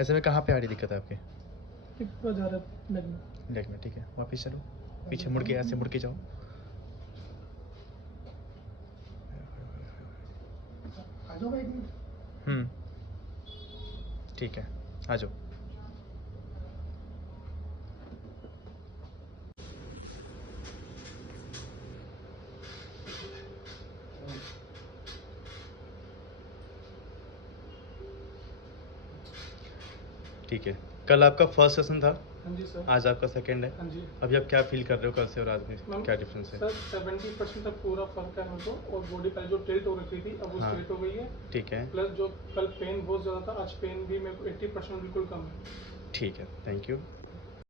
ऐसे में कहाँ पे आ रही दिक्कत है आपके? लेग में। लेग में, ठीक है। वापिस चलो, पीछे मुड़ के, ऐसे मुड़ के जाओ। आ जाओ एक मिनट। ठीक है, आ जाओ। ठीक है, कल आपका फर्स्ट सेशन था। हाँ जी सर। आज आपका सेकंड है। हाँ जी। अभी आप क्या फील कर रहे हो कल से और आज में, क्या डिफरेंस है? सर 70% तक पूरा फर्क है मेरे को, और बॉडी पहले जो टिल्ट हो रखी थी अब वो स्ट्रेट हो गई है। ठीक है। प्लस जो कल पेन बहुत ज़्यादा था, आज पेन भी मेरे को 80% बिल्कुल कम है। ठीक है, थैंक यू।